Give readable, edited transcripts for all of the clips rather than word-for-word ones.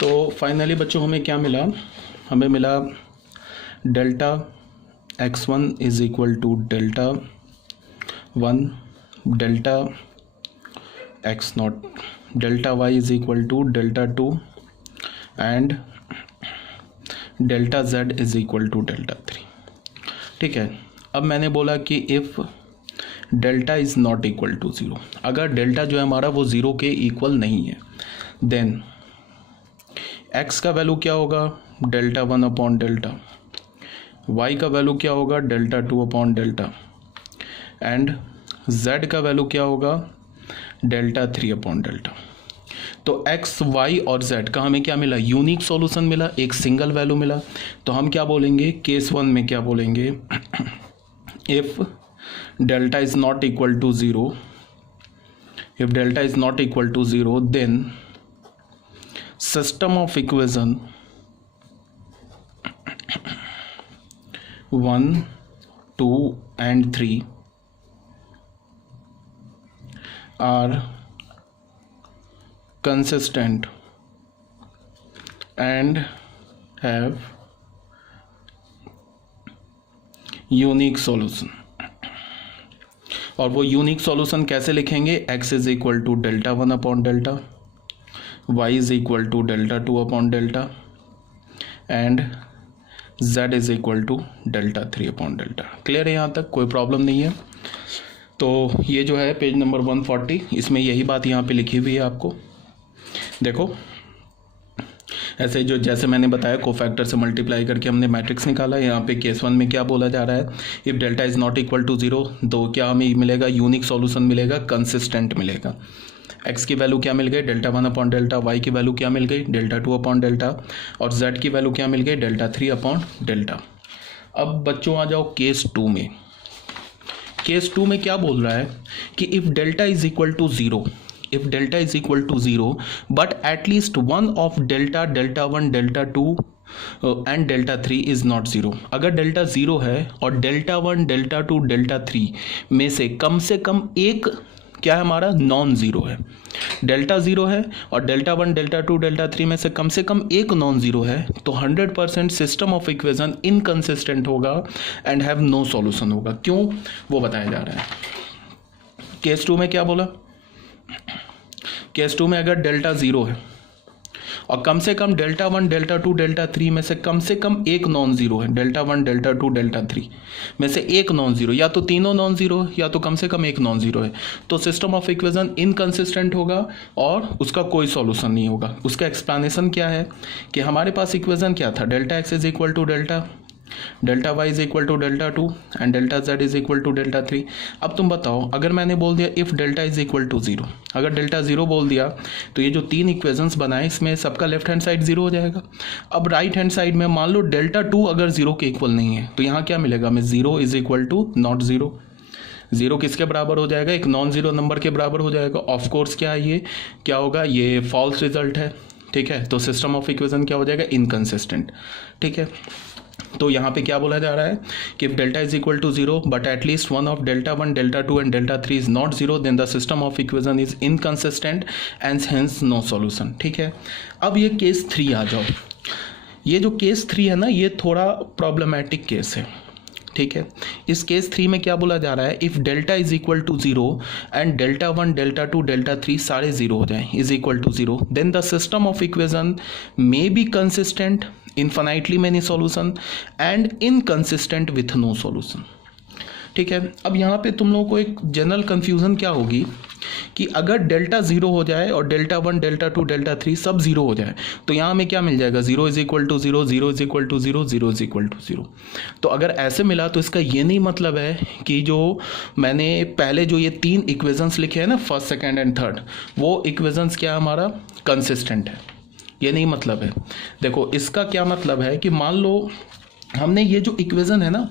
तो फाइनली बच्चों हमें क्या मिला, हमें मिला delta x1 is equal to delta 1 delta x not, delta y is equal to delta 2 and delta z is equal to delta 3। ठीक है, अब मैंने बोला कि if delta is not equal to zero, अगर डेल्टा जो है हमारा वो ज़ीरो के इक्वल नहीं है, देन x का वैल्यू क्या होगा, डेल्टा 1 अपॉन डेल्टा, y का वैल्यू क्या होगा, delta 2 upon delta, and z का वैल्यू क्या होगा, डेल्टा 3 अपॉन डेल्टा। तो x, y और z का हमें क्या मिला, यूनिक सॉल्यूशन मिला, एक सिंगल वैल्यू मिला। तो हम क्या बोलेंगे, केस 1 में क्या बोलेंगे, if delta is not equal to zero, if delta is not equal to zero, then system of equation 1, 2 and 3 are consistent and have unique solution. और वो यूनिक सॉल्यूशन कैसे लिखेंगे, x is equal to delta 1 upon delta, y is equal to delta 2 upon delta, and z is equal to delta 3 upon delta. Clear है, यहाँ तक कोई problem नहीं है। तो ये जो है पेज नंबर 140, इसमें यही बात यहाँ पे लिखी हुई है आपको। देखो ऐसे जो जैसे मैंने बताया कोफैक्टर से मल्टीप्लाई करके हमने मैट्रिक्स निकाला। यहाँ पे केस 1 में क्या बोला जा रहा है, if delta is not equal to zero, तो क्या हमें मिलेगा, यूनिक सॉल्यूशन मिलेगा, कंसिस्टेंट मिलेगा। x की वैल्यू क्या मिल गई, डेल्टा 1 अपॉन डेल्टा, y की वैल्यू क्या मिल गई, डेल्टा 2 अपॉन डेल्टा, और z की वैल्यू क्या मिल गई, डेल्टा 3 अपॉन डेल्टा। अब बच्चों आ जाओ केस 2 में। केस 2 में क्या बोल रहा है कि if delta is equal to zero, if delta is equal to 0 but at least one of delta 1 delta 2 and delta 3 is not 0। अगर डेल्टा 0 है और डेल्टा 1 डेल्टा 2 डेल्टा 3 में से कम एक क्या है हमारा, नॉन ज़ीरो है। डेल्टा 0 है और डेल्टा 1 डेल्टा 2 डेल्टा 3 में से कम एक नॉन ज़ीरो है, तो 100% सिस्टम ऑफ इक्वेशन इनकंसिस्टेंट होगा एंड हैव नो सॉल्यूशन होगा। क्यों, वो बताया जा रहा है। केस 2 में क्या बोला, केस 2 में अगर डेल्टा 0 है और कम से कम डेल्टा 1 डेल्टा 2 डेल्टा 3 में से कम एक नॉन ज़ीरो है, डेल्टा 1 डेल्टा 2 डेल्टा 3 में से एक नॉन ज़ीरो, या तो तीनों नॉन ज़ीरो या तो कम से कम एक नॉन ज़ीरो है, तो सिस्टम ऑफ इक्वेशन इनकंसिस्टेंट होगा और उसका कोई सॉल्यूशन नहीं होगा। उसका एक्सप्लेनेशन क्या है कि हमारे पास इक्वेशन क्या था, delta x is equal to delta y is equal to delta 2 and delta z is equal to delta 3। अब तुम बताओ, अगर मैंने बोल दिया if delta is equal to zero, अगर डेल्टा 0 बोल दिया तो ये जो तीन इक्वेशंस बनाए इसमें सबका लेफ्ट हैंड साइड 0 हो जाएगा। अब राइट हैंड साइड में मान लो डेल्टा 2 अगर 0 के इक्वल नहीं है, तो यहाँ क्या मिलेगा हमें, 0 इज इक्वल टू नॉट 0। 0 किसके बराबर हो जाएगा, एक नॉन ज़ीरो नंबर के बराबर हो जाएगा। ऑफ कोर्स क्या है, ये क्या होगा, ये फॉल्स रिजल्ट है। ठीक है, तो सिस्टम ऑफ इक्वेशन क्या हो जाएगा, इनकंसिस्टेंट। ठीक है, तो यहाँ पे क्या बोला जा रहा है कि delta is equal to 0 but at least one of delta 1 delta 2 and delta 3 is not 0, then the system of equation is inconsistent and hence no solution. ठीक है, अब ये केस 3 आ जाओ। ये जो केस 3 है ना, ये थोड़ा प्रॉब्लमेटिक केस है। ठीक है, इस केस 3 में क्या बोला जा रहा है, if delta is equal to 0 and delta 1 delta 2 delta 3 सारे 0 हो जाएं, is equal to 0, then the system of equation may be consistent, infinitely many solution and inconsistent with no solution. ठीक है, अब यहाँ पे तुम लोगों को एक जनरल कंफ्यूजन क्या होगी कि अगर डेल्टा 0 हो जाए और डेल्टा 1 डेल्टा 2 डेल्टा 3 सब 0 हो जाए, तो यहाँ में क्या मिल जाएगा, 0 is equal to 0, 0 is equal to 0, 0 is equal to 0। तो अगर ऐसे मिला तो इसका ये नहीं मतलब है कि जो मैंने पहले जो ये तीन इक्वेशंस लिखे हैं ना, फर्स्ट सेकेंड एंड थर्ड, वो इक्वेशंस क्या हमारा कंसिस्टेंट है, ये नहीं मतलब है। देखो इसका क्या मतलब है कि मान लो हमने ये जो इक्वेशन है ना,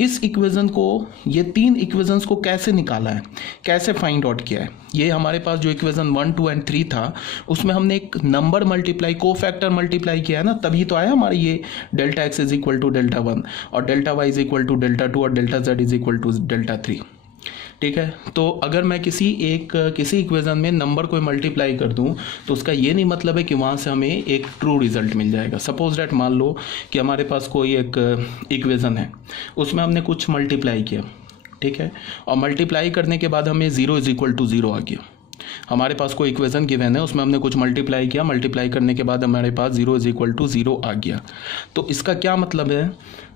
इस इक्वेशन को, ये तीन इक्वेशंस को कैसे निकाला है, कैसे फाइंड आउट किया है। ये हमारे पास जो इक्वेशन 1, 2 एंड 3 था, उसमें हमने एक नंबर मल्टीप्लाई, कोफैक्टर मल्टीप्लाई किया है ना, तभी तो आया हमारे ये delta x is equal to delta 1 और delta y is equal to delta 2 और delta z is equal to delta 3। ठीक है। तो अगर मैं किसी इक्वेशन में नंबर को मल्टीप्लाई कर दूं तो उसका ये नहीं मतलब है कि वहाँ से हमें एक ट्रू रिजल्ट मिल जाएगा। सपोज डैट मान लो कि हमारे पास कोई एक इक्वेशन है, उसमें हमने कुछ मल्टीप्लाई किया, ठीक है, और मल्टीप्लाई करने के बाद हमें 0 इज इक्वल टू 0 आ गया। हमारे पास कोई इक्वेशन गिवन है, उसमें हमने कुछ मल्टीप्लाई किया, मल्टीप्लाई करने के बाद हमारे पास 0 इज इक्वल टू 0 आ गया। तो इसका क्या मतलब है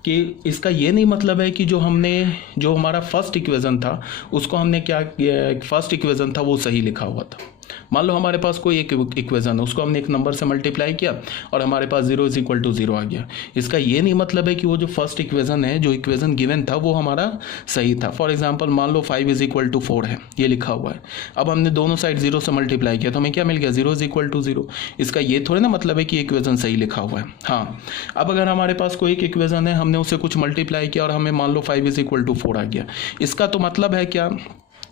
कि इसका ये नहीं मतलब है कि जो हमारा फर्स्ट इक्वेशन था उसको हमने क्या किया, फर्स्ट इक्वेशन था वो सही लिखा हुआ था। मान लो हमारे पास कोई एक इक्वेशन है, उसको हमने एक नंबर से मल्टीप्लाई किया और हमारे पास 0 इज इक्वल टू 0 आ गया। इसका ये नहीं मतलब है कि वो जो फर्स्ट इक्वेशन है, जो इक्वेशन गिवन था वो हमारा सही था। फॉर एग्जांपल मान लो 5 इज इक्वल टू 4 है, ये लिखा हुआ है। अब हमने दोनों साइड 0 से मल्टीप्लाई किया तो हमें क्या मिल गया, 0 इज इक्वल टू 0। इसका ये थोड़ा ना मतलब है कि इक्वेशन सही लिखा हुआ है। हाँ, अब अगर हमारे पास कोई एक इक्वेशन है, हमने उसे कुछ मल्टीप्लाई किया और हमें मान लो 5 इज इक्वल टू 4 आ गया। इसका तो मतलब है क्या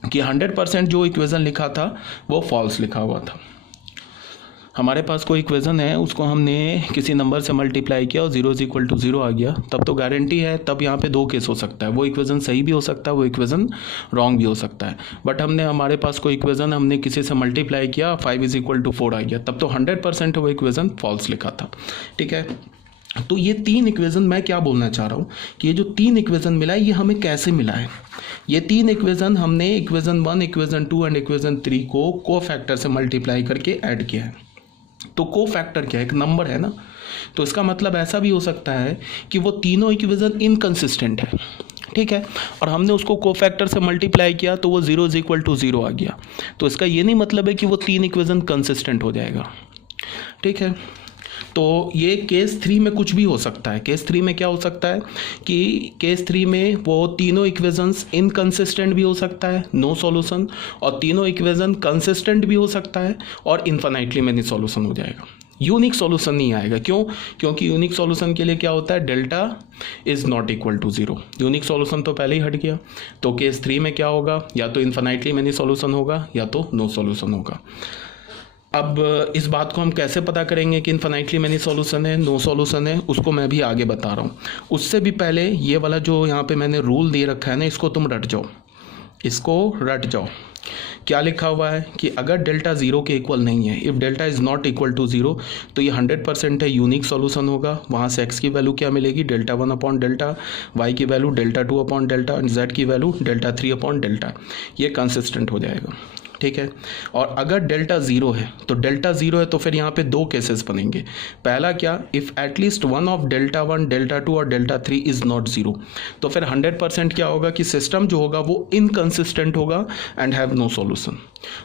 कि 100% जो इक्वेशन लिखा था वो फॉल्स लिखा हुआ था। हमारे पास कोई इक्वेशन है, उसको हमने किसी नंबर से मल्टीप्लाई किया और 0 इज इक्वल टू 0 आ गया, तब तो गारंटी है, तब यहाँ पे दो केस हो सकता है, वो इक्वेशन सही भी हो सकता है, वो इक्वेशन रॉन्ग भी हो सकता है। बट हमारे पास कोई इक्वेशन हमने किसी से मल्टीप्लाई किया, 5 इज इक्वल टू 4 आ गया, तब तो 100% वो इक्वेशन फॉल्स लिखा था। ठीक है, तो ये तीन इक्वेशन, मैं क्या बोलना चाह रहा हूँ कि ये जो तीन इक्वेशन मिला है ये हमें कैसे मिला है। ये तीन इक्वेशन हमने इक्वेशन 1, इक्वेशन 2 एंड इक्वेशन 3 को कोफैक्टर से मल्टीप्लाई करके ऐड किया है। तो कोफैक्टर क्या है, एक नंबर है ना, तो इसका मतलब ऐसा भी हो सकता है कि वो तीनों इक्वेशन इनकंसिस्टेंट है, ठीक है, और हमने उसको कोफैक्टर से मल्टीप्लाई किया तो वो 0 इज इक्वल टू 0 आ गया। तो इसका ये नहीं मतलब है कि वो तीन इक्वेशन कंसिस्टेंट हो जाएगा, ठीक है। तो ये केस 3 में कुछ भी हो सकता है। केस 3 में क्या हो सकता है कि केस 3 में वो तीनों इक्वेशंस इनकंसिस्टेंट भी हो सकता है, नो सॉल्यूशन, और तीनों इक्वेशन कंसिस्टेंट भी हो सकता है और इन्फिनाइटली मेनी सॉल्यूशन हो जाएगा। यूनिक सॉल्यूशन नहीं आएगा। क्यों? क्योंकि यूनिक सॉल्यूशन के लिए क्या होता है, delta is not equal to 0। Unique solution तो पहले ही हट गया। तो केस 3 में क्या होगा, या तो इन्फिनाइटली मेनी सॉल्यूशन होगा या तो नो सॉल्यूशन होगा। अब इस बात को हम कैसे पता करेंगे कि इन्फिनाइटली मेनी सॉल्यूशन है, नो सॉल्यूशन है, उसको मैं भी आगे बता रहा हूँ। उससे भी पहले ये वाला जो यहाँ पे मैंने रूल दे रखा है ना, इसको तुम रट जाओ, इसको रट जाओ। क्या लिखा हुआ है कि अगर डेल्टा 0 के इक्वल नहीं है, if delta is not equal to 0, तो ये 100% है यूनिक सॉल्यूशन होगा। वहाँ से x की वैल्यू क्या मिलेगी, डेल्टा 1 अपॉन डेल्टा, y की value delta 2 upon delta, z की वैल्यू डेल्टा 3 अपॉन डेल्टा। ये कंसिस्टेंट हो जाएगा, ठीक है। और अगर डेल्टा 0 है तो डेल्टा 0 है तो फिर यहाँ पे दो केसेस बनेंगे। पहला क्या, if at least one of delta 1, delta 2 और डेल्टा 3 इज़ नॉट 0, तो फिर 100% क्या होगा कि सिस्टम जो होगा वो इनकंसिस्टेंट होगा एंड हैव नो सॉल्यूशन।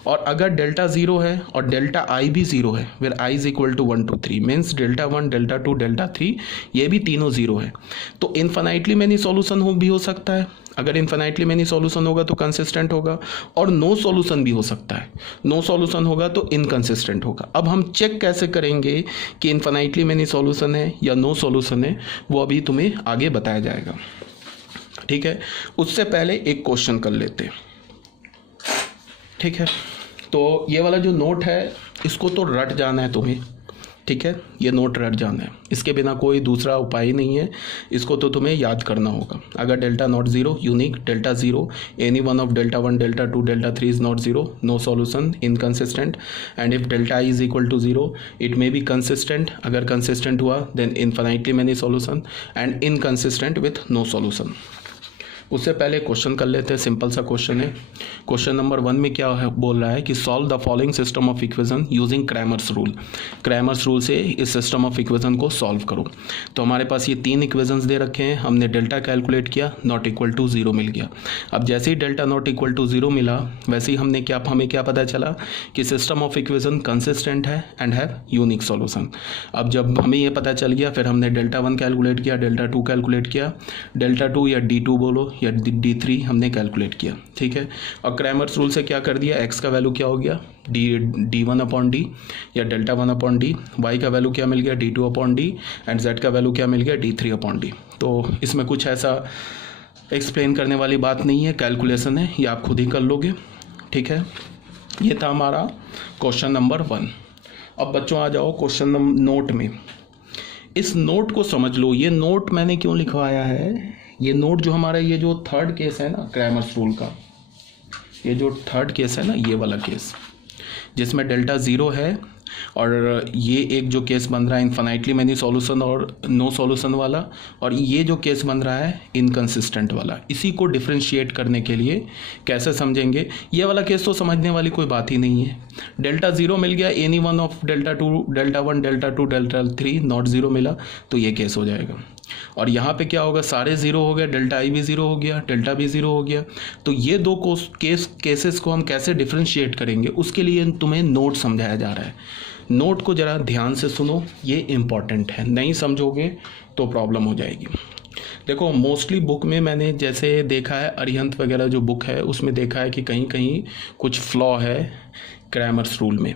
और अगर डेल्टा 0 है और डेल्टा i भी 0 है, फिर i is equal to 1 to 3, means delta 1, delta 2, delta 3 ये भी तीनों 0 है, तो इन्फिनाइटली मेनी सॉल्यूशन भी हो सकता है। अगर इन्फिनाइटली मेनी सॉल्यूशन होगा तो कंसिस्टेंट होगा, और नो सॉल्यूशन भी हो सकता है। नो सॉल्यूशन होगा तो इनकंसिस्टेंट होगा। अब हम चेक कैसे करेंगे कि इन्फिनाइटली मेनी सॉल्यूशन है या नो सॉल्यूशन है, वो अभी तुम्हें आगे बताया जाएगा, ठीक है। उससे पहले एक क्वेश्चन कर लेते हैं, ठीक है। तो ये वाला जो नोट है इसको तो रट जाना है तुम्हें, ठीक है, ये नोट रट जाना है, इसके बिना कोई दूसरा उपाय नहीं है, इसको तो तुम्हें याद करना होगा। अगर delta not 0, unique, delta 0, any one of delta 1, delta 2, delta 3 is not 0, no solution, inconsistent, and if delta i is equal to 0, it may be consistent, अगर कंसिस्टेंट हुआ then infinitely many solution, and inconsistent with no solution. उससे पहले question कर लेते हैं, simple सा question है। Question number 1 में क्या है, बोल रहा है कि solve the following system of equation using Cramer's rule. Cramer's rule से इस सिस्टम ऑफ इक्वेशन को सॉल्व करो। तो हमारे पास ये तीन इक्वेशंस दे रखे हैं, हमने डेल्टा कैलकुलेट किया, नॉट इक्वल टू 0 मिल गया। अब जैसे ही डेल्टा नॉट इक्वल टू 0 मिला, वैसे ही हमें क्या पता चला कि सिस्टम ऑफ इक्वेशन कंसिस्टेंट है एंड हैव यूनिक सॉल्यूशन। अब जब हमें ये पता चल गया, फिर हमने डेल्टा 1 कैलकुलेट किया, डेल्टा 2 कैलकुलेट किया, डेल्टा 2 या D2 बोलो या D3 हमने कैलकुलेट किया, ठीक है। और क्रैमर्स रूल से क्या कर दिया, x का वैल्यू क्या हो गया, D1 अपॉन डी या डेल्टा 1 अपॉन डी, y का वैल्यू क्या मिल गया, D2 upon D, and z का वैल्यू क्या मिल गया, D3 अपॉन डी। तो इसमें कुछ ऐसा एक्सप्लेन करने वाली बात नहीं है, कैलकुलेशन है, ये आप खुद ही कर लोगे, ठीक है। ये था हमारा क्वेश्चन नंबर 1। अब बच्चों आ जाओ क्वेश्चन नोट में। इस नोट को समझ लो, ये नोट मैंने क्यों लिखवाया है, ये नोट जो हमारा ये जो थर्ड केस है ना क्रैमर्स रूल का, ये जो थर्ड केस है ना, ये वाला केस जिसमें डेल्टा ज़ीरो है, और ये एक जो केस बन रहा है इन्फिनाइटली मैनी सॉल्यूशन और नो सॉल्यूशन वाला, और ये जो केस बन रहा है इनकंसिस्टेंट वाला, इसी को डिफ्रेंशिएट करने के लिए कैसे समझेंगे। ये वाला केस तो समझने वाली कोई बात ही नहीं है। डेल्टा ज़ीरो मिल गया, any one of delta two, delta one, delta two, delta three not zero मिला, तो ये केस हो जाएगा। और यहाँ पे क्या होगा, सारे ज़ीरो हो गए, डेल्टा आई भी ज़ीरो हो गया, डेल्टा भी ज़ीरो हो गया। तो ये दो केसेस को हम कैसे डिफ्रेंशिएट करेंगे, उसके लिए तुम्हें नोट समझाया जा रहा है। नोट को ज़रा ध्यान से सुनो, ये इम्पॉर्टेंट है, नहीं समझोगे तो प्रॉब्लम हो जाएगी। देखो मोस्टली बुक में मैंने जैसे देखा है, अरिहंत वगैरह जो बुक है उसमें देखा है कि कहीं कहीं कुछ फ्लॉ है क्रैमर्स रूल में।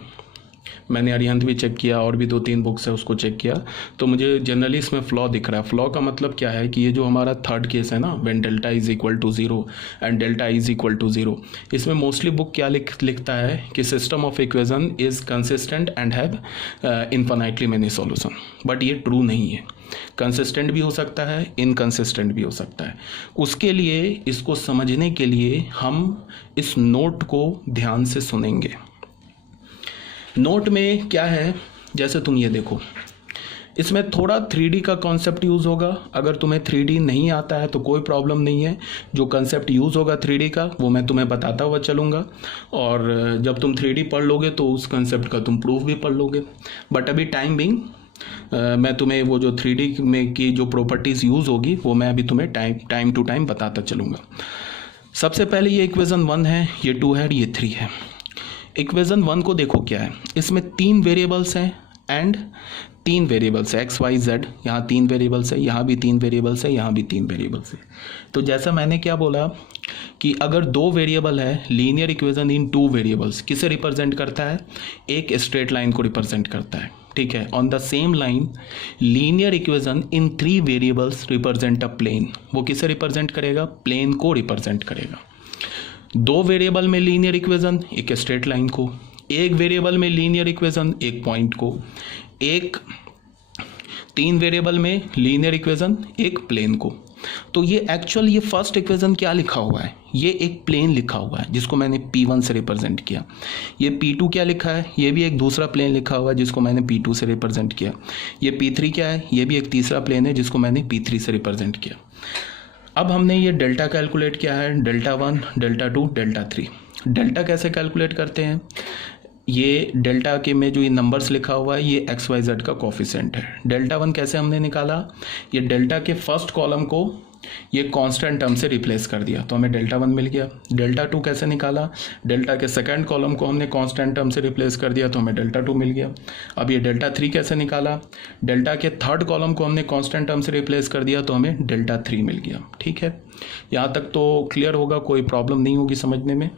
मैंने अरिहंत भी चेक किया और भी 2-3 बुक्स है उसको चेक किया, तो मुझे जनरली इसमें फ्लॉ दिख रहा है। फ्लॉ का मतलब क्या है कि ये जो हमारा थर्ड केस है ना, when delta is equal to zero and delta is equal to zero, इसमें मोस्टली बुक क्या लिखता है कि system of equation is consistent and have infinitely many solution. But ये ट्रू नहीं है, कंसिस्टेंट भी हो सकता है, इनकंसिस्टेंट भी हो सकता है। उसके लिए, इसको समझने के लिए हम इस नोट को ध्यान से सुनेंगे। नोट में क्या है, जैसे तुम ये देखो, इसमें थोड़ा 3D का कॉन्सेप्ट यूज़ होगा। अगर तुम्हें 3D नहीं आता है तो कोई प्रॉब्लम नहीं है, जो कॉन्सेप्ट यूज़ होगा 3D का वो मैं तुम्हें बताता हुआ चलूँगा, और जब तुम 3D पढ़ लोगे तो उस कॉन्सेप्ट का तुम प्रूफ भी पढ़ लोगे। बट अभी टाइम बिंग मैं तुम्हें वो जो 3D में की जो प्रॉपर्टीज़ यूज़ होगी वो मैं अभी तुम्हें टाइम टू टाइम बताता चलूँगा। सबसे पहले ये इक्वेशन 1 है, ये 2 है, ये 3 है। इक्वेशन 1 को देखो क्या है, इसमें 3 वेरिएबल्स हैं एंड 3 वेरिएबल्स है, एक्स वाई जेड, यहाँ 3 वेरिएबल्स है, यहाँ भी 3 वेरिएबल्स है, यहाँ भी 3 वेरिएबल्स है। तो जैसा मैंने क्या बोला कि अगर 2 वेरिएबल है, लीनियर इक्वेशन इन 2 वेरिएबल्स किसे रिप्रेजेंट करता है, एक स्ट्रेट लाइन को रिप्रेजेंट करता है, ठीक है। On the same line linear equation in 3 variables represent a plane, वो किसे रिप्रेजेंट करेगा, प्लेन को रिप्रेजेंट करेगा। 2 वेरिएबल में लीनियर इक्वेशन एक स्ट्रेट लाइन को, एक वेरिएबल में लीनियर इक्वेशन एक पॉइंट को, एक 3 वेरिएबल में लीनियर इक्वेशन एक प्लेन को। तो ये एक्चुअल ये फर्स्ट इक्वेशन क्या लिखा हुआ है, ये एक प्लेन लिखा हुआ है जिसको मैंने P1 से रिप्रेजेंट किया। ये P2 क्या लिखा है, ये भी एक दूसरा प्लेन लिखा हुआ है जिसको मैंने P2 से रिप्रेजेंट किया। ये P3 क्या है, ये भी एक तीसरा प्लेन है जिसको मैंने P3 से रिप्रेजेंट किया। अब हमने ये डेल्टा कैलकुलेट किया है, डेल्टा 1, डेल्टा 2, डेल्टा 3। डेल्टा कैसे कैलकुलेट करते हैं, ये डेल्टा के में जो ये नंबर्स लिखा हुआ है ये एक्स वाई जेड का कोफिशिएंट है। डेल्टा 1 कैसे हमने निकाला, ये डेल्टा के फर्स्ट कॉलम को ये कांस्टेंट टर्म से रिप्लेस कर दिया तो हमें डेल्टा 1 मिल गया। डेल्टा 2 कैसे निकाला, डेल्टा के सेकंड कॉलम को हमने कांस्टेंट टर्म से रिप्लेस कर दिया तो हमें डेल्टा 2 मिल गया। अब ये डेल्टा 3 कैसे निकाला, डेल्टा के थर्ड कॉलम को हमने कांस्टेंट टर्म से रिप्लेस कर दिया तो हमें डेल्टा 3 मिल गया। ठीक है, यहाँ तक तो क्लियर होगा, कोई प्रॉब्लम नहीं होगी समझने में।